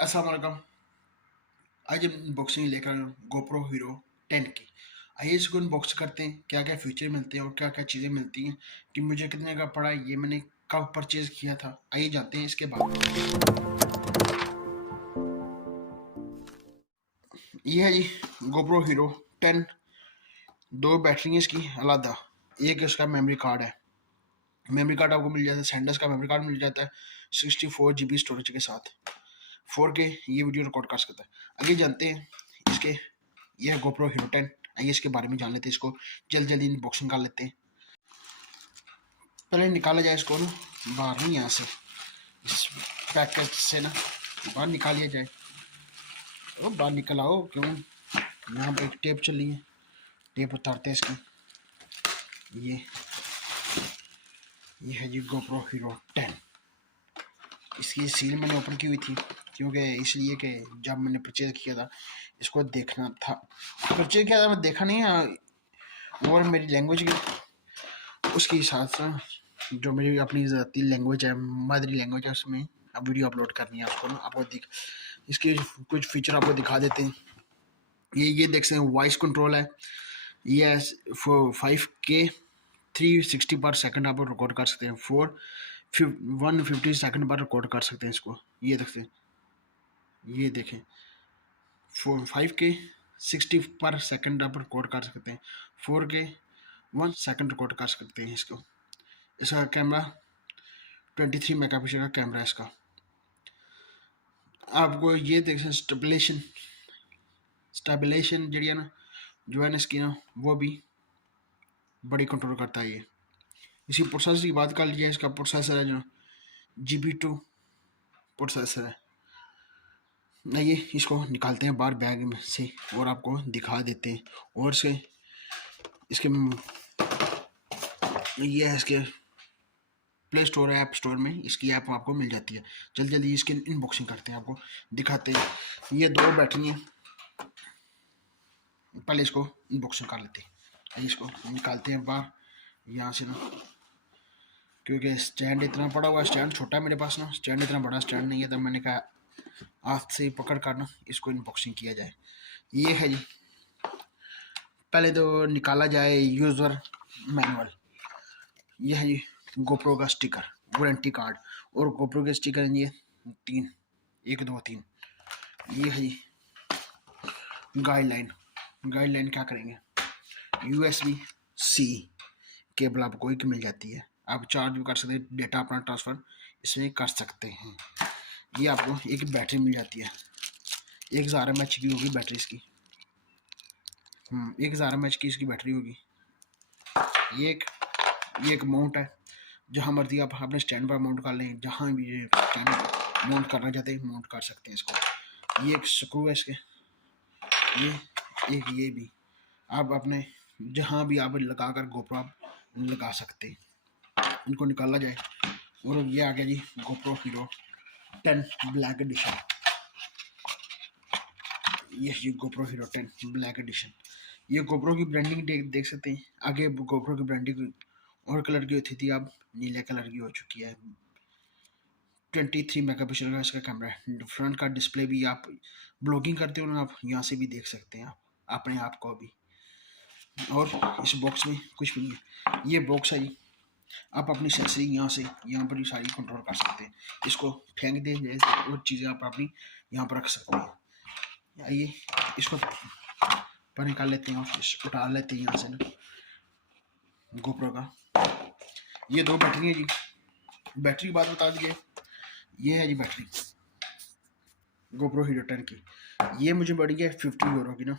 अस्सलाम वालेकुम। आज हम अनबॉक्सिंग लेकर आए हैं GoPro Hero 10 की। आइए इसको अनबॉक्स करते हैं, क्या क्या फीचर मिलते हैं और क्या क्या चीज़ें मिलती हैं, कि मुझे कितने का पड़ा, ये मैंने कब परचेज़ किया था। आइए जानते हैं इसके बाद। ये है जी GoPro Hero 10। दो बैटरी है इसकी अलग, एक इसका मेमोरी कार्ड है। मेमोरी कार्ड आपको मिल जाता है, सैंडर्स का मेमोरी कार्ड मिल जाता है 64 GB स्टोरेज के साथ। 4K ये वीडियो रिकॉर्ड कर सकता है। आइए जानते हैं इसके, ये है GoPro Hero 10। आइए इसके बारे में जान लेते हैं, इसको जल्दी जल्दी अनबॉक्सिंग कर लेते हैं। पहले निकाला जाए इसको ना बाहर, नहीं यहाँ से इस पैकेज से ना बाहर निकाल लिया जाए। ओ बाहर निकल आओ, क्यों यहाँ पर एक टेप चल रही है, टेप उतारते हैं इसकी। ये है जी GoPro Hero 10। इसकी सील मैंने ओपन की हुई थी, क्योंकि इसलिए कि जब मैंने परचेज किया था इसको देखना था। परचेज किया था, मैं देखा नहीं है। और मेरी लैंग्वेज की उसके साथ जो मेरी अपनी ज़ाती लैंग्वेज है, मदरी लैंग्वेज है, उसमें अब वीडियो अपलोड करनी है उसको ना। आपको इसके कुछ फीचर आपको दिखा देते हैं। ये देख सकते हैं, वॉइस कंट्रोल है। ये 5K 360 पर सेकंड आप रिकॉर्ड कर सकते हैं। 150 सेकंड पर रिकॉर्ड कर सकते हैं इसको। ये देखते हैं, ये देखें 5K 60 पर सेकंड आप रिकॉर्ड कर सकते हैं। 4K 1 सेकंड रिकॉर्ड कर सकते हैं इसको। इसका कैमरा 23 मेगापिक्सल का कैमरा है इसका। आपको ये देख सकते स्टेबलेशन जी ना, जो है ना इसकी ना, वो भी बड़ी कंट्रोल करता है। ये इसी प्रोसेसर की बात कर लीजिए, इसका प्रोसेसर है जो GB2 प्रोसेसर है। आइए इसको निकालते हैं बाहर बैग में से और आपको दिखा देते हैं। और इसके ये है इसके प्ले स्टोर है, ऐप स्टोर में इसकी ऐप आपको मिल जाती है। जल्दी जल्दी इसकी अनबॉक्सिंग करते हैं, आपको दिखाते हैं। ये दो बैटरी हैं, पहले इसको अनबॉक्सिंग कर लेते हैं। इसको निकालते हैं बाहर यहाँ से ना, क्योंकि स्टैंड इतना पड़ा हुआ, स्टैंड छोटा है मेरे पास ना, स्टैंड इतना बड़ा स्टैंड नहीं है, तब मैंने कहा हाथ से पकड़ कर ना इसको अनबॉक्सिंग किया जाए। ये है जी, पहले तो निकाला जाए यूज़र मैनुअल। ये है जी GoPro का स्टिकर, वारंटी कार्ड, और GoPro के स्टिकर हैं ये 3, 1 2 3। ये है जी गाइडलाइन क्या करेंगे, USB-C केबल आपको एक मिल जाती है। आप चार्ज भी कर सकते हैं, डेटा अपना ट्रांसफ़र इसमें कर सकते हैं। ये आपको एक बैटरी मिल जाती है, 1000 mAh की होगी बैटरी इसकी। 1000 mAh की इसकी बैटरी होगी। ये एक माउंट है, जहाँ मर्जी आप अपने स्टैंड पर माउंट कर लें, जहाँ भी ये स्टैंड माउंट करना चाहते हैं माउंट कर सकते हैं इसको। ये एक स्क्रू है इसके, ये भी आप अपने जहाँ भी आप लगा कर GoPro आप लगा सकते हैं। इनको निकाला जाए, और ये आ गया जी GoPro Hero 10 ब्लैक एडिशन। ये जी GoPro Hero 10 ब्लैक एडिशन। ये GoPro की ब्रांडिंग देख सकते हैं। आगे GoPro की ब्रांडिंग और कलर की होती थी, अब नीले कलर की हो चुकी है। 23 मेगापिक्सल का इसका कैमरा है। फ्रंट का डिस्प्ले भी आप ब्लॉगिंग करते हो ना, आप यहाँ से भी देख सकते हैं आप अपने आप को भी। और इस बॉक्स में कुछ भी नहीं है। ये बॉक्स है जी, आप अपनी सेंसरी यहाँ पर ही सारी कंट्रोल कर सकते हैं। इसको फेंक दें जैसे, और चीज़ें आप अपनी यहाँ पर रख सकते हैं। आइए इसको पर निकाल लेते हैं और उठा लेते हैं यहाँ से ना GoPro का। ये दो बैटरी है जी। बैटरी की बात बता दीजिए, ये है जी बैटरी GoPro Hero 10 की। ये मुझे पड़ी है 50 यूरो की ना,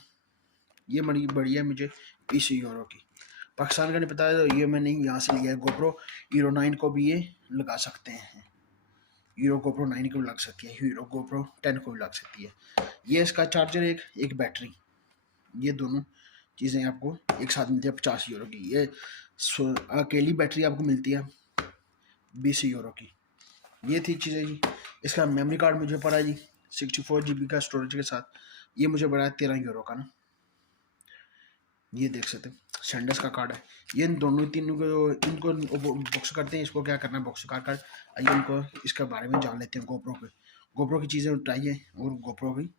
ये बड़ी है मुझे 20 यूरो की। पाकिस्तान का नहीं पता है, तो ये मैंने यहाँ से लिया है। GoPro Hero 9 को भी ये लगा सकते हैं, GoPro 9 को भी लग सकती है, GoPro 10 को भी लग सकती है। ये इसका चार्जर, एक बैटरी, ये दोनों चीज़ें आपको एक साथ मिलती है 50 यूरो की। ये अकेली बैटरी आपको मिलती है 20 यूरो की। ये थी चीज़ें जी। इसका मेमोरी कार्ड मुझे पड़ा जी 64 GB का स्टोरेज के साथ, ये मुझे पड़ा है 13 यूरो का ना। ये देख सकते हैं सैंडर्स का कार्ड है। ये इन दोनों तीनों को इनको बॉक्स करते हैं, इसको क्या करना है बॉक्स कर आइए इनको इसके बारे में जान लेते हैं। GoPro गोप्रो की चीज़ें उठाइए और गोप्रो की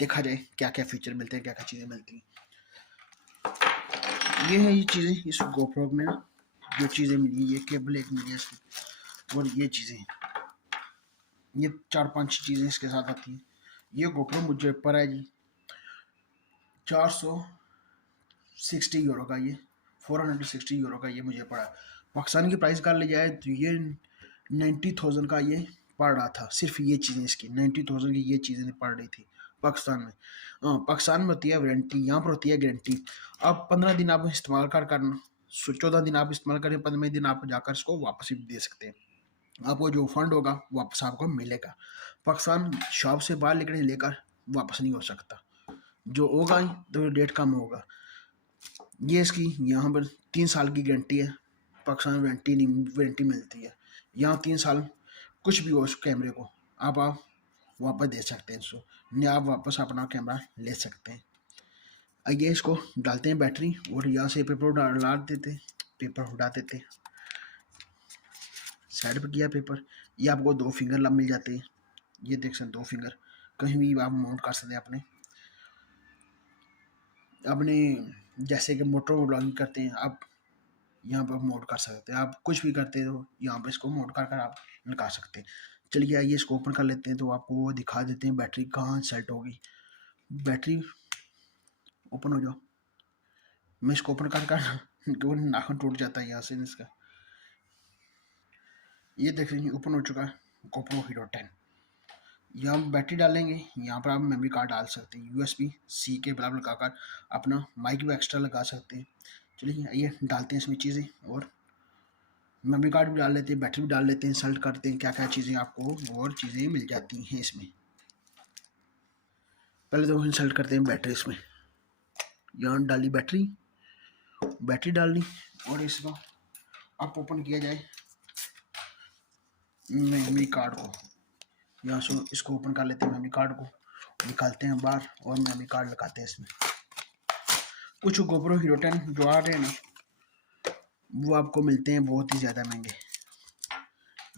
देखा जाए क्या क्या फीचर मिलते हैं, क्या क्या चीज़ें मिलती हैं। ये है ये चीज़ें इस गोप्रो में ना, जो चीज़ें मिली, ये केबल एक मिली है इसकी, और ये चीज़ें, ये 4-5 चीज़ें इसके साथ आती हैं। ये गोप्रो मुझे पड़ा है जी 460 यूरो का, ये 460 यूरो का ये मुझे पड़ा। पाकिस्तान की प्राइस कर ली जाए तो ये 90,000 का ये पड़ रहा था, सिर्फ ये चीज़ें इसकी 90,000 की ये चीज़ें पड़ रही थी पाकिस्तान में। हाँ, पाकिस्तान में होती है वारंटी, यहाँ पर होती है गारंटी। अब 15 दिन आप इस्तेमाल कर 14 दिन आप इस्तेमाल करें, 15वें दिन आप जाकर इसको वापस भी दे सकते हैं। आपको जो फंड होगा वापस आपको मिलेगा। पाकिस्तान शॉप से बाहर लेकर लेकर वापस नहीं हो सकता, जो होगा तो डेट कम होगा। ये इसकी यहाँ पर 3 साल की गारंटी है। पाकिस्तान वारंटी नहीं, वारंटी मिलती है यहाँ 3 साल। कुछ भी हो उस कैमरे को आप वापस दे सकते हैं, इसको नहीं आप वापस अपना कैमरा ले सकते हैं। आइए इसको डालते हैं बैटरी, और यहाँ से पेपर डाल देते, पेपर उड़ा देते, साइड पर किया पेपर। ये आपको 2 फिंगर लब मिल जाते हैं, ये देख सकते 2 फिंगर, कहीं भी आप माउंट कर सकते हैं अपने अपने जैसे कि मोटर व्लॉगिंग करते हैं आप यहाँ पर मोड कर सकते हैं। आप कुछ भी करते हो यहाँ पर इसको मोड कर कर आप लगा सकते हैं। चलिए आइए इसको ओपन कर लेते हैं, तो आपको वो दिखा देते हैं बैटरी कहाँ सेट होगी। बैटरी ओपन हो जाओ, मैं इसको ओपन कर कर नाखून टूट जाता है यहाँ से इसका। ये देख लीजिए ओपन हो चुका है गोप्रो हीरो 10। यहाँ बैटरी डालेंगे, यहाँ पर आप मेमोरी कार्ड डाल सकते हैं, USB C के बराबर लगाकर अपना माइक भी एक्स्ट्रा लगा सकते हैं। चलिए आइए डालते हैं इसमें चीज़ें, और मेमोरी कार्ड भी डाल लेते हैं, बैटरी भी डाल लेते हैं, इंस्टॉल करते हैं क्या क्या चीज़ें आपको और चीज़ें मिल जाती हैं इसमें। पहले तो इंस्टॉल करते हैं बैटरी इसमें। यहाँ डाली बैटरी, बैटरी डालनी, और इसका आप ओपन किया जाए मेमोरी कार्ड को। यहाँ से इसको ओपन कर लेते हैं, मेमोरी कार्ड को निकालते हैं बाहर और मेमोरी कार्ड लगाते हैं इसमें। कुछ गोप्रो हीरो 10 जो आ रहे हैं ना, वो आपको मिलते हैं बहुत ही ज़्यादा महंगे।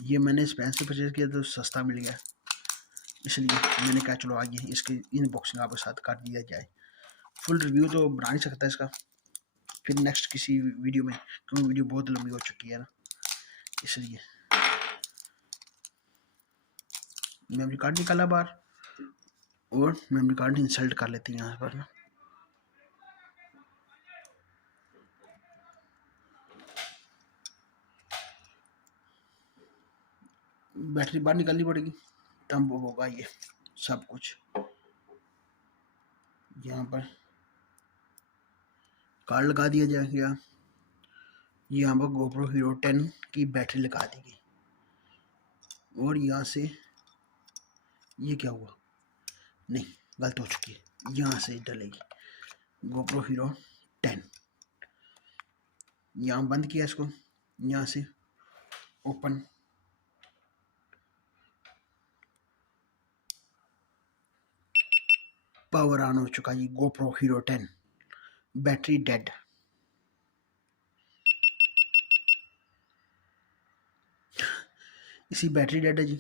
ये मैंने स्पेन से परचेज किया तो सस्ता मिल गया, इसलिए मैंने कहा चलो आइए इसकी अनबॉक्सिंग आपके साथ कर दिया जाए। फुल रिव्यू तो बना नहीं सकता इसका, फिर नेक्स्ट किसी वीडियो में, क्योंकि वीडियो बहुत लंबी हो चुकी है ना, इसलिए। मेमोरी कार्ड निकाला बाहर, और मेमोरी कार्ड इंसर्ट कर लेते हैं यहाँ पर ना। बैटरी बाहर निकालनी पड़ेगी तब वो होगा ये सब कुछ। यहाँ पर कार्ड लगा दिया जाएगा, यहाँ पर गोप्रो हीरो 10 की बैटरी लगा दी गई, और यहाँ से ये क्या हुआ, नहीं गलत हो चुकी है, यहाँ से डलेगी गोप्रो हीरो 10। यहाँ बंद किया इसको, यहाँ से ओपन, पावर ऑन हो चुका है। GoPro hero 10 battery dead. इसी बैटरी डेड है जी।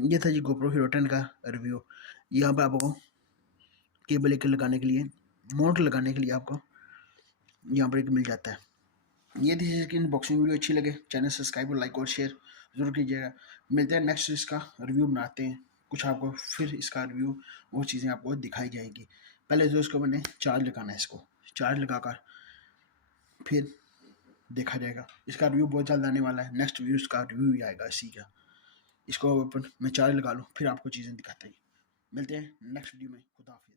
ये था जी गोप्रो हीरो 10 का रिव्यू। यहाँ पर आपको केबल एक लगाने के लिए, मोटर लगाने के लिए आपको यहाँ पर एक मिल जाता है। ये थी इसकी अनबॉक्सिंग वीडियो। अच्छी लगे चैनल सब्सक्राइब और लाइक और शेयर जरूर कीजिएगा। मिलते हैं नेक्स्ट इसका रिव्यू बनाते हैं, कुछ आपको फिर इसका रिव्यू और चीज़ें आपको दिखाई जाएंगी। पहले तो इसको मैंने चार्ज लगाना है, इसको चार्ज लगाकर फिर देखा जाएगा। इसका रिव्यू बहुत जल्द आने वाला है, नेक्स्ट वीडियो इसका रिव्यू ही आएगा इसी का। इसको अपन मैं चार्ज लगा लूँ फिर आपको चीज़ें दिखाते हैं। मिलते हैं नेक्स्ट वीडियो में। खुदा हाफिज़।